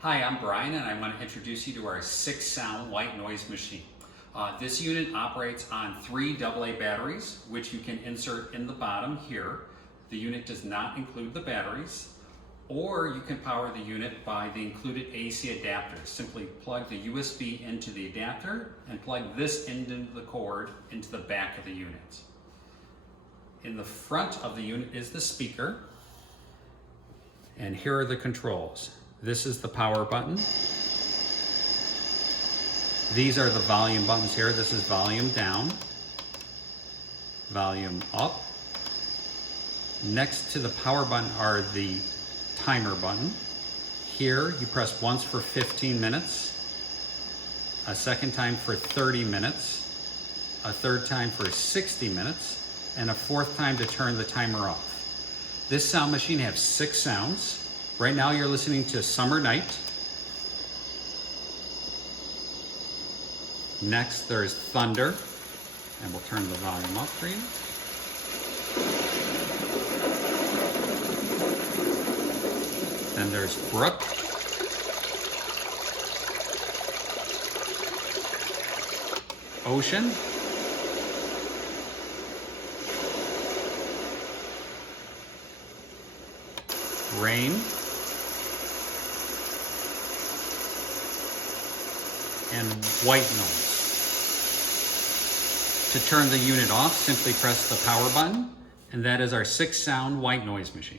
Hi, I'm Brian and I want to introduce you to our 6-sound white noise machine. This unit operates on 3 AA batteries, which you can insert in the bottom here. The unit does not include the batteries, or you can power the unit by the included AC adapter. Simply plug the USB into the adapter and plug this into the cord into the back of the unit. In the front of the unit is the speaker, and here are the controls. This is the power button. These are the volume buttons here. This is volume down, volume up. Next to the power button are the timer button. Here you press once for 15 minutes, a second time for 30 minutes, a third time for 60 minutes, and a fourth time to turn the timer off. This sound machine has 6 sounds. Right now you're listening to Summer Night. Next there's Thunder, and we'll turn the volume up for you. Then there's Brook. Ocean. Rain. And white noise. To turn the unit off, simply press the power button, and that is our 6-sound white noise machine.